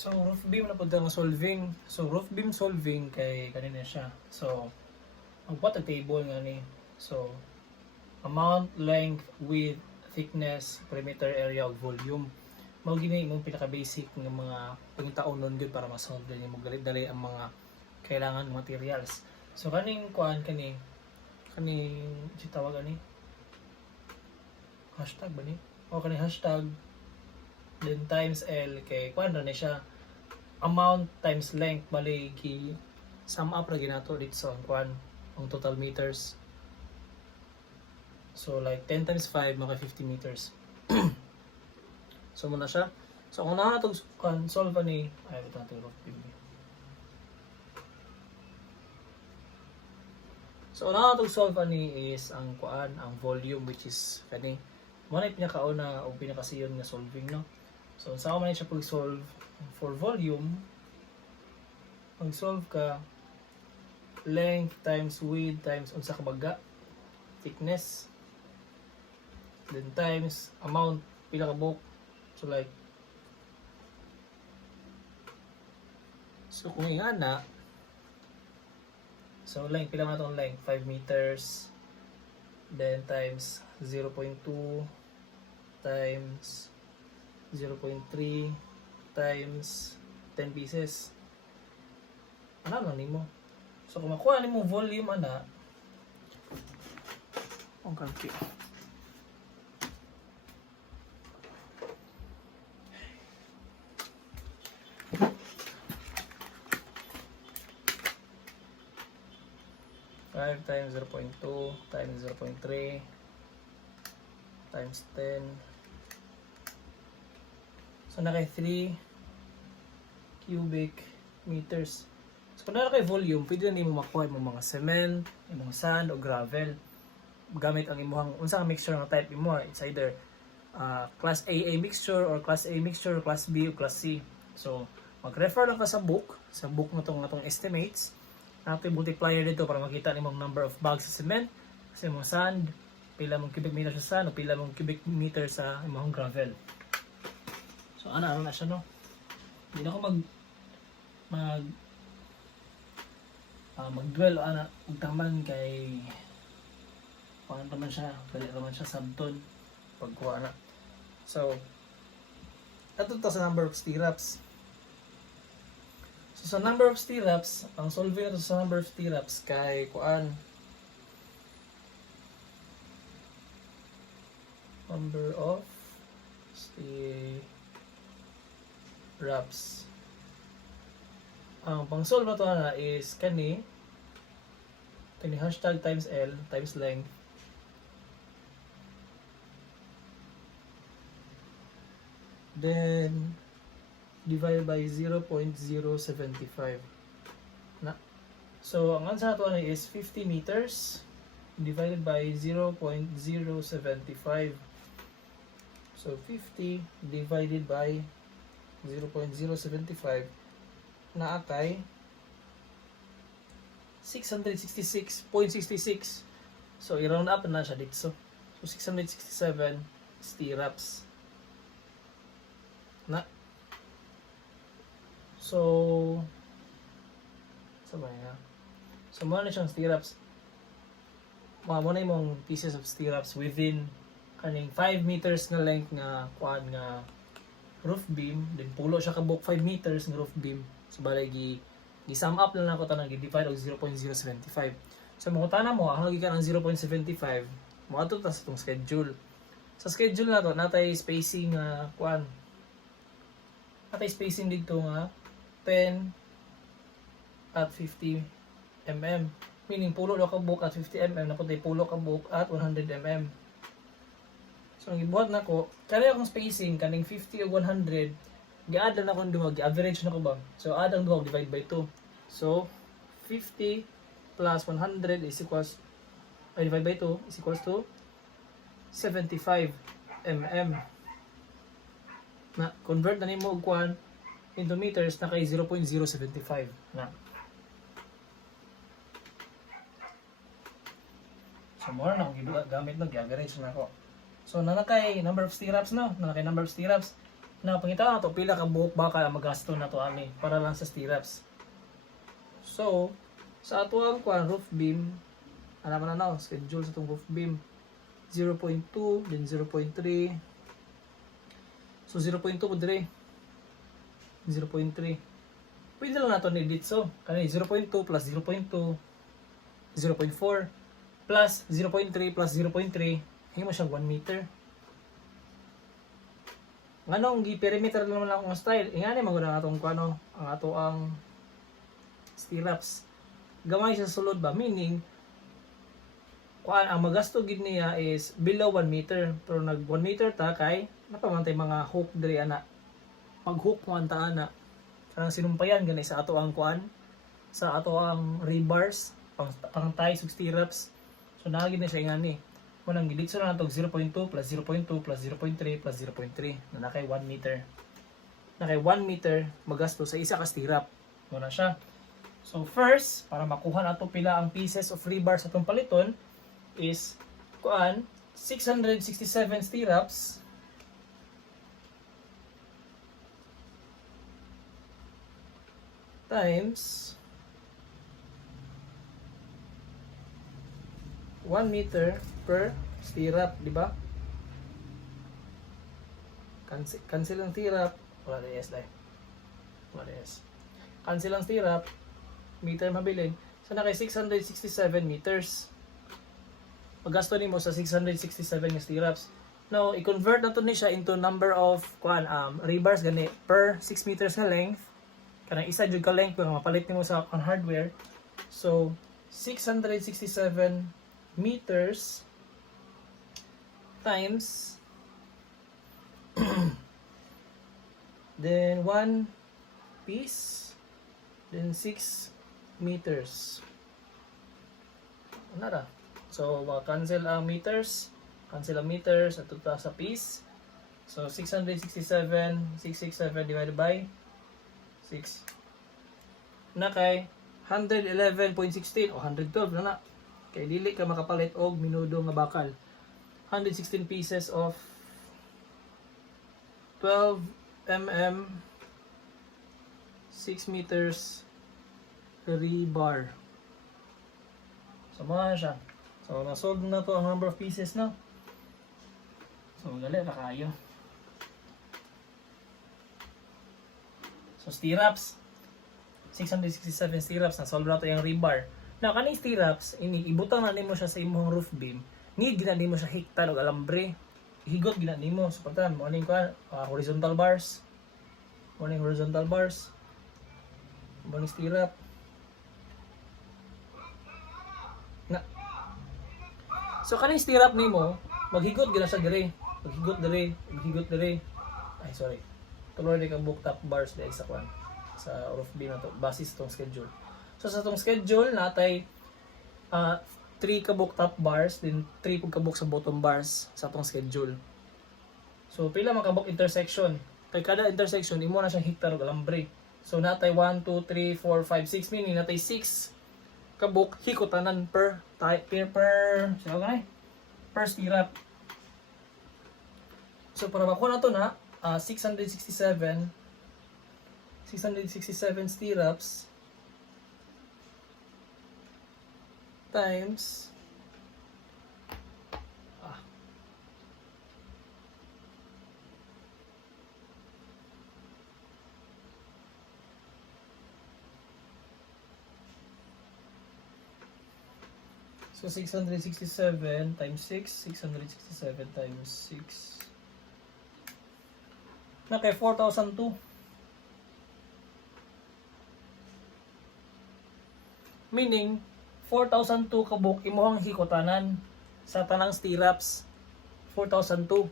So roof beam na pud ang solving. So roof beam solving kay kanina siya. So ang water table nga ni. So amount, length, width, thickness, perimeter area ug volume. Mao gini imong pinaka basic nga mga pangitaonon gyud para ma-solve din mo dali ang mga kailangan materials. So kaning kuan kaning si tawag ani hashtag ba ni? O kaning hashtag then times L kay kuan ra ni siya amount times length bali gi sum up ra ginato dito sa kuan ang total meters. So like 10 times 5 maka 50 meters. So muna siya. So kung nakatog solve ani ay ito natin rough beam. So kung nakatog solve ani is ang kuan ang volume which is kani mo na pinakauna o pinakasiyon nga solving no. So sa man siya pag solve for volume mag-solve ka length times width times unsa ka baga thickness then times amount pila ka buhok. So like so kung ingana so length pila man itong length 5 meters then times 0.2 times 0.3 times 10 pieces ano lang nimo. So kung makuha nimo volume ana ang kalki 5 times 0.2 times 0.3 times 10. So na kay 3 cubic meters. So kung na kay volume, pwede na nimo makuha imong mga cement, imong sand o gravel gamit ang imong unsa ang mixture nga type imo. It's either class AA mixture or class A mixture, class B o class C. So mag-refer lang ka sa book na tong estimates. Natin multiplier dito para makita nimong number of bags sa cement, sa imong sand, pila mong cubic meter sa sand, o pila mong cubic meter sa imong gravel. So ano na siya no? Hindi na ako mag-dwell o ana ugtaman kay paano naman siya, dali naman siya sabton pagkuha na. So ito sa number of stirrups. So sa number of stirrups, ang solving nato sa number of stirrups kay kuan number of stirrups. Ang pang-solve na to na is kani hashtag times L times length then divided by 0.075 na. So ang answer nato na is 50 meters divided by 0.075. So 50 divided by 0.075 na atay 666.66. So i-round up na siya dito. So 667 stirrups na. So sabay na. So mo na siyang stirrups. Mo na imong pieces of stirrups within kaning 5 meters na length nga kuan nga roof beam, then pulo siya ka buok 5 meters nga roof beam. So balay gi-sum up lang nako tanang gi-divide og 0.075. So mo tanan mo ang gikan ang 0.75 mo ato ta sa tong schedule. Sa schedule nato natay spacing nga kuan. Natay spacing dito nga 10 at 50 mm. Meaning pulo ka buok at 50 mm, napuntay pulo ka buok at 100 mm. So ang gibuhat nako, kani akong spacing kaning 50 o 100, gi-add na ako duha, gi-average na ko ba. So add ang duha divide by 2. So 50 plus 100 is equals divide by 2 is equals to 75 mm. Na convert na nimo og kuan into meters na kay 0.075 na. So more na kung gamit na gi-average na ako. So nanakay number of stirrups no, nanakay number of stirrups Na pangita na to pila ka buok baka magasto na to ani para lang sa stirrups. So, sa ato ang roof beam, alam na na schedule sa tong roof beam 0.2 then 0.3. So 0.2 po dire. 0.3. Pwede lang nato ni dito. Kani 0.2 plus 0.2 0.4 plus 0.3 plus 0.3 himo siya 1 meter. Nganong gi-perimeter naman lang ang style. Ingani maguna atong kuno ang ato ang stirrups. Gamay sa sulod ba? Meaning, kuan ang magasto gid niya is below 1 meter. Pero nag 1 meter ta kay napamantay mga hook diri ana. Pag hook mo anta ana. Kanang sinumpayan gani sa ato ang kuan, sa ato ang rebars, pang ties ug stirrups. So naa gid na siya ingani. Kunang giditso na natog 0.2 plus 0.2 plus 0.3 plus 0.3 na nakay 1 meter. Nakay 1 meter magasto sa isa ka stirrup. Muna siya. So first, para makuha nato pila ang pieces of rebar sa atong paliton is kuan 667 stirrups times 1 meter per stirrup, di ba? Cancel ang stirrup, wala na yes dai. Wala na yes. Cancel ang stirrup, meter mabilin. So na kay 667 meters. Paggasto nimo sa 667 nga stirrups. Now, i-convert nato ni siya into number of rebars gani per 6 meters na length. Kanang isa jud ka length kung mapalit nimo sa on hardware. So 667 meters times then 1 piece then 6 meters. Ano ra? So cancel ang meters, at tuta sa piece. So 667 667 divided by 6 na kay 111.16 o 112 na na. Kay dili ka makapalit og minudo nga bakal. 116 pieces of 12 mm 6 meters rebar. So mga siya. So na-solve na to ang number of pieces no. So gali na kayo. So stirrups 667 stirrups na solve na to yung rebar. Now kaning stirrups ibutang na nimo siya sa imong roof beam. Need gina nimo siya hiktan og alambre. Higot gina nimo so pagtan mo aning horizontal bars. Morning horizontal bars. Morning stirrup. Na. So kaning stirrup nimo maghigot gina siya dire. Maghigot dire. Ay sorry. Tuloy ni kang book top bars dai sa kwan sa roof beam na to basis tong schedule. So sa tong schedule natay 3 kabuk top bars then 3 kabuk sa bottom bars sa tong schedule. So pila man kabuk intersection. Kay kada intersection imo na siyang hiktar og alambre. So natay 1 2 3 4 5 6 meaning natay 6 kabuk hikotanan per stirrup. So para makuha nato na 667 stirrups times so 667 times 6 times 6 na kay 4,002. Meaning 4,002 kabuk imuhang hikotanan sa tanang stirrups 4,002.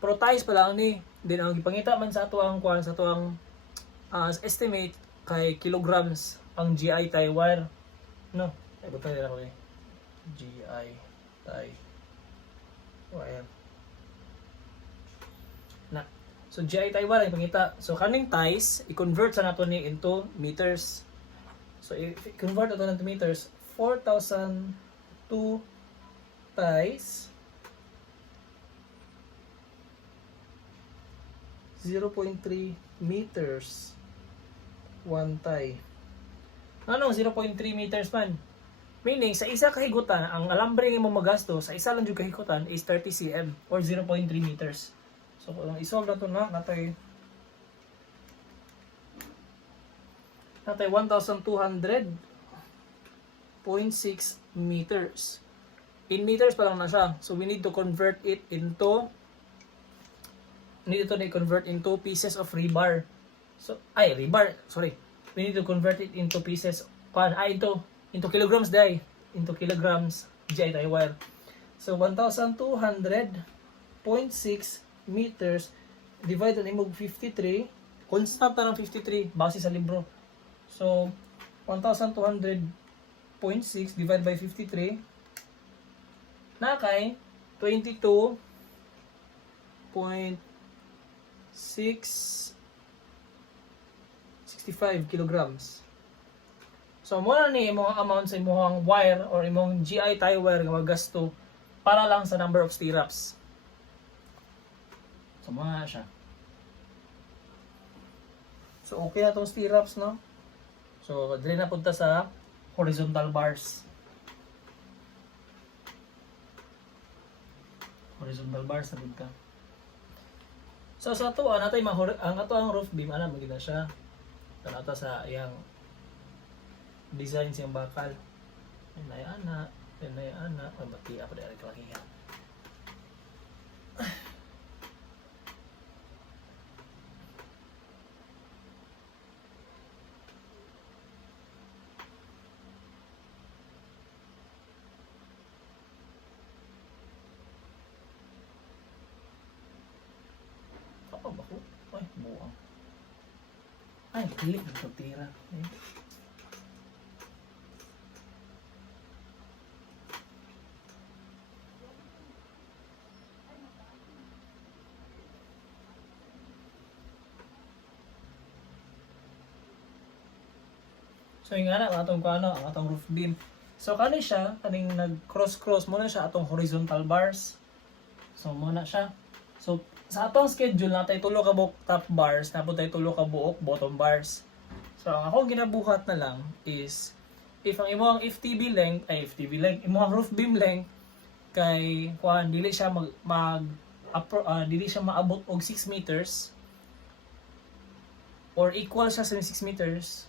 Pero ties pa lang ni din ang gipangita man sa ato ang kuan sa ato ang estimate kay kilograms ang GI tie wire no ay butang nila ko ni GI tie wire na. So GI tie wire ang pangita. So kaning ties i-convert sa nato ni into meters. So if i-convert nato into meters 4,002 ties 0.3 meters. One tie. Anong 0.3 meters man? Meaning, sa isa kahigutan, ang alambre nga mo magasto, sa isa lang yung kahigutan is 30 cm or 0.3 meters. So, kung isolve na ito na, natay 1,200.6 meters. In meters pa lang na siya. So, we need to convert it into pieces of rebar. So, rebar, sorry. We need to convert it into pieces, into kilograms day. Into kilograms, GI tayo wire. So, 1,200.6 meters divided imog 53. Constant na ng 53, base sa libro. So, 1,200.6 divided by 53 na kay 22.65 kilograms. So, muna ni imong amount sa imong wire or imong GI tie wire nga magasto para lang sa number of stirrups. So, muna siya. So, okay na itong stirrups, no? So, dali na punta sa horizontal bars. Horizontal bars na punta. So, sa ito, ang roof beam, maganda siya. Ito na ito sa iyang design siyang bakal. Pinayana. Ay, bati ako dahil kalakihan. Ako. Ay, buwang. Ay, kilik ng pagtira. So yung ang atong roof beam. So kani siya, kaning nag-cross muna siya atong horizontal bars. So muna siya. So sa atong schedule natay tulo ka buok top bars, tapos tay tulo ka buok bottom bars. So ang akong ginabuhat na lang is if ang imong imong roof beam length kay dili siya dili siya maabot og 6 meters or equal siya sa 6 meters.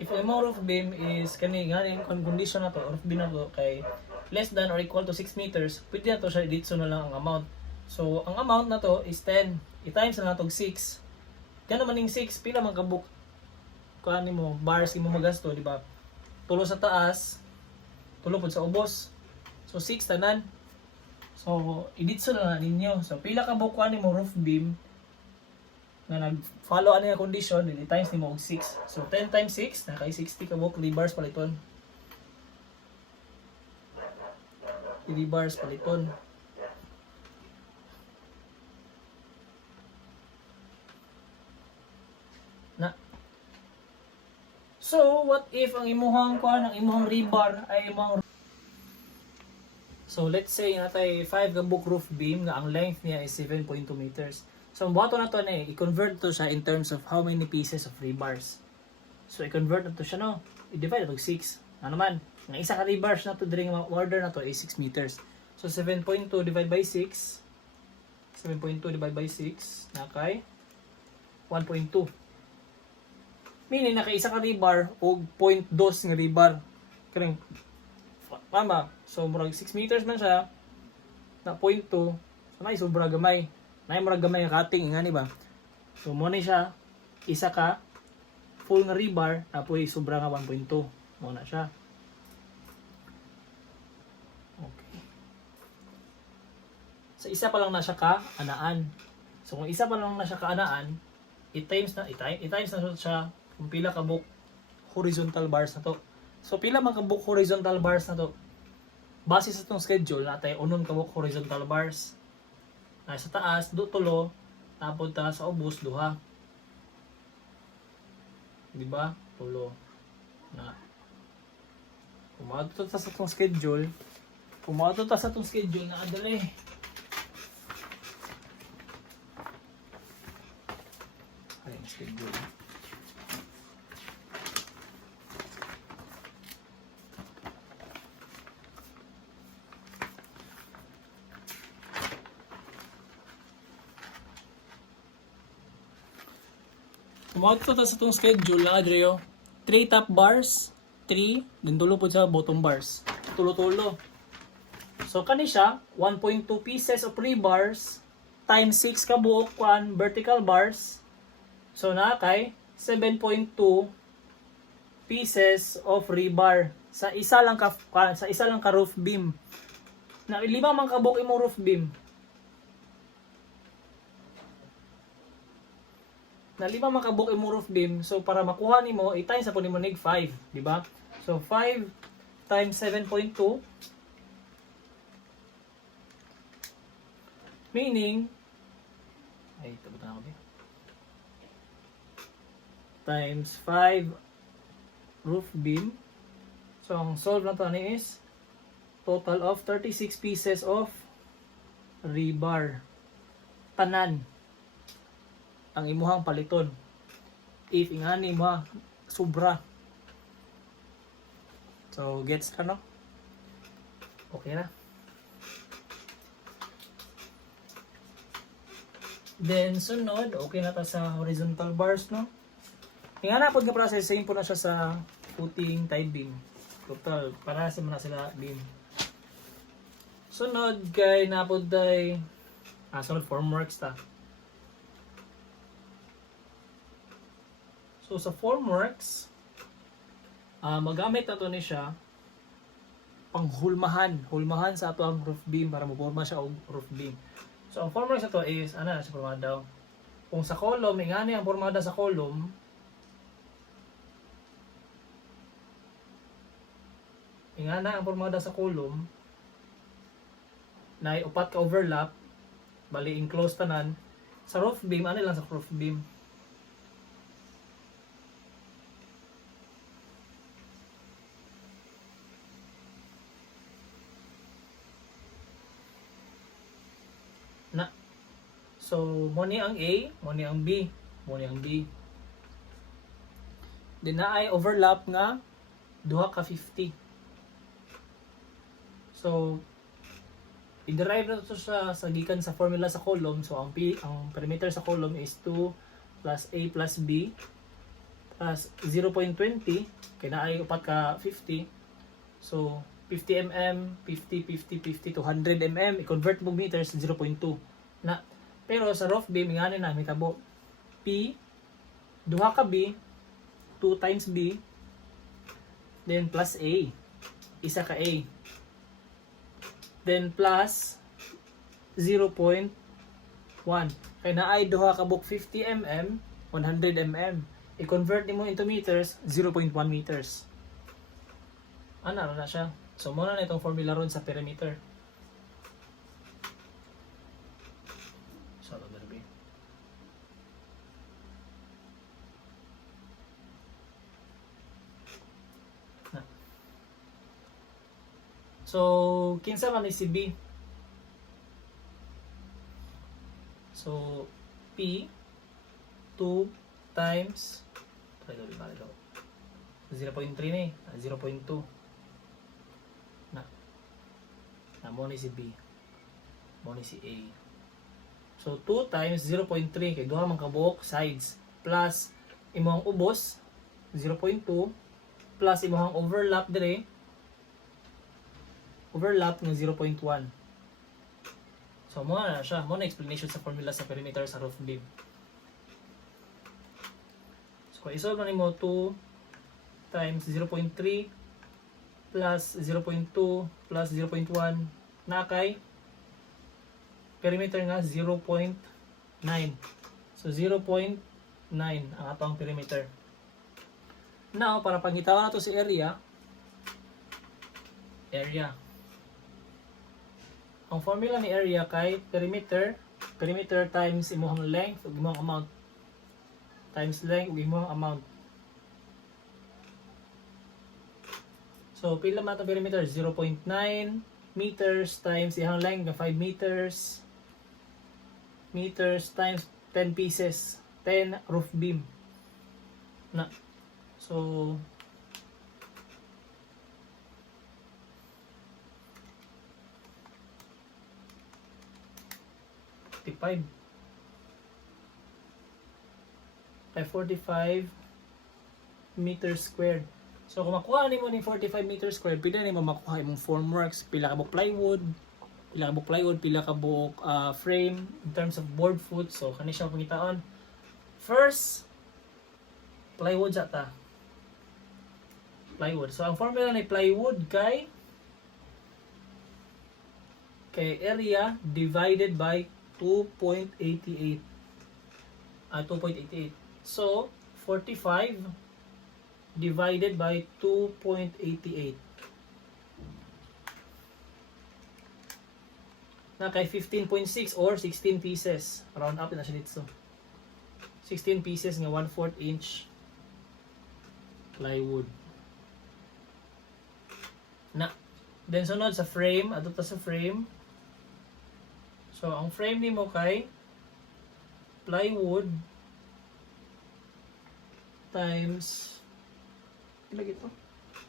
If ang roof beam is kung condition na to, roof beam na to kay less than or equal to 6 meters, pwede na to siya dito na lang ang amount. So, ang amount na to is 10. I-times na natong 6. Kaya naman yung 6, pila man kabuk mo, bars mo magasto, di ba? Tulo sa taas, tulo po sa ubos. So, 6 tanan. So, i-ditso na ninyo. So, pila kabuk mo roof beam na nag-follow ano yung condition, hindi times ni mo og 6. So, 10 times 6, nakay 60 kabuk, rebars paliton. Rebars paliton. Na. So, what if ang imuhang rebar ay imong. So, let's say natay 5 kabuk roof beam nga ang length niya is 7.2 meters. So, ang buhato na to i-convert to siya in terms of how many pieces of rebars. So, i-convert na to siya, no? I-divide na to 6. Ano naman? Ang isa ka rebars na to, during mga order na to is 6 meters. So, 7.2 divided by 6. 7.2 divided by 6. Nakay 1.2. Meaning, naka-isa ka rebar o 0.2 nga rebar. Karing, tama. So, murag 6 meters man siya. Na 0.2. So, may sobra gamay. Nay murag gamay nga cutting nga ni ba. So mo ni siya isa ka full nga rebar apoy sobra nga 1.2 mo na siya. Okay. Sa isa pa lang na siya ka anaan. So kung isa pa lang na siya ka anaan, i-times na siya kung pila ka book horizontal bars na to. So pila man ka book horizontal bars na to. Base sa itong schedule natay unon ka book horizontal bars. Sa taas, tulo, tapos sa ubos, duha. Diba? Tulo. Na. Pumato ta sa itong schedule. Pumato ta sa itong schedule na adali. Ay, schedule. Pumato ta sa itong schedule na adali. 3 top bars, 3, then tulo po sa bottom bars. Tulo-tulo. So, kani siya, 1.2 pieces of rebars times 6 kabuok kuan vertical bars. So, na kay 7.2 pieces of rebar sa isa lang ka roof beam. Na lima man kabuok imong roof beam. Na lima man kabuok imong roof beam. So, para makuha nimo, i-times sa po nimo nig 5, di ba? So, 5 times 7.2 meaning ay, tabot na ako din. Times 5 roof beam. So, ang solve na to is total of 36 pieces of rebar. Tanan ang imuhang paliton. If ingani mo sobra. So, gets ka, no? Okay na. Then, sunod, okay na ta sa horizontal bars, no? Yung hanapod nga process, same po na siya sa footing tie beam. Total, para sa na sila beam. Sunod, kay napod day, sunod formworks ta. So, sa formworks, magamit na to ni siya panghulmahan. Hulmahan sa ato ang roof beam para maporma siya og roof beam. So, ang formworks na to is, ano na siya formada daw? Kung sa column, ingani ang formada sa column, ingana ang formada sa column, na upat ka overlap, bali enclosed tanan, sa roof beam, ano lang sa roof beam? Na. So, mo ni ang A, mo ni ang B, mo ni ang B. Then na ay overlap nga duha ka 50. So, i-derive na to sa gikan sa formula sa column. So, ang perimeter sa column is 2 plus A plus B plus 0.20 kay na ay upat ka 50. So, 50 mm, 50, 50, 50 to 100 mm, i-convert mo meters 0.2 na. Pero sa roof beam ingani na mitabo P duha ka B 2 times B then plus A isa ka A then plus 0.1 kay naay duha ka buk 50 mm 100 mm i-convert nimo into meters 0.1 meters. Ano na siya? So, muna na itong formula ron sa perimeter. So, be. Na. So, kinsa man ni si B? So, P 2 times 0.3 na eh. 0.2 na mo ni si B, mo ni si A. So 2 times 0.3 kay duha man kabuok sides plus imong ubos 0.2 plus imong overlap dire overlap ng 0.1. So mo na siya, mo na explanation sa formula sa perimeter sa roof beam. So kung isolve na nimo 2 times 0.3 plus 0.2 plus 0.1 na kay perimeter nga 0.9. So 0.9 ang atong perimeter. Now, para pangitawan nato si area. Ang formula ni area kay perimeter times imong length ug imong amount times length ug imong amount. So, pila man itong perimeter? 0.9 meters times ihang length na 5 meters. Meters times 10 pieces. 10 roof beam. Na. So, ay 45 meters squared. So kung makuha nimo ni 45 meters squared, pila nimo makuha imong formworks, pila ka buok plywood, pila ka buok frame in terms of board foot. So kani siya pangitaon. First, plywood sa ta. Plywood. So ang formula ni plywood kay area divided by 2.88. 2.88. So 45 divided by 2.88. Na kay 15.6 or 16 pieces. Round up na siya dito. 16 pieces nga 1/4 inch plywood. Na. Then sunod sa frame, ato ta sa frame. So ang frame nimo kay plywood times lagi ito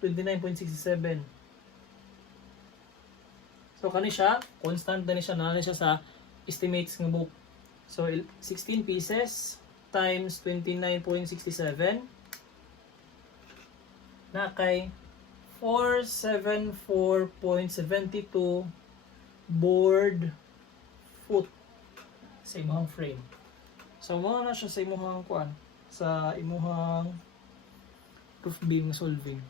29.67. So kani siya constant na siya na siya sa estimates nga book. So 16 pieces times 29.67 na kay 474.72 board foot sa imong frame. So mo na siya sa imong kuan sa imong roof beam solving.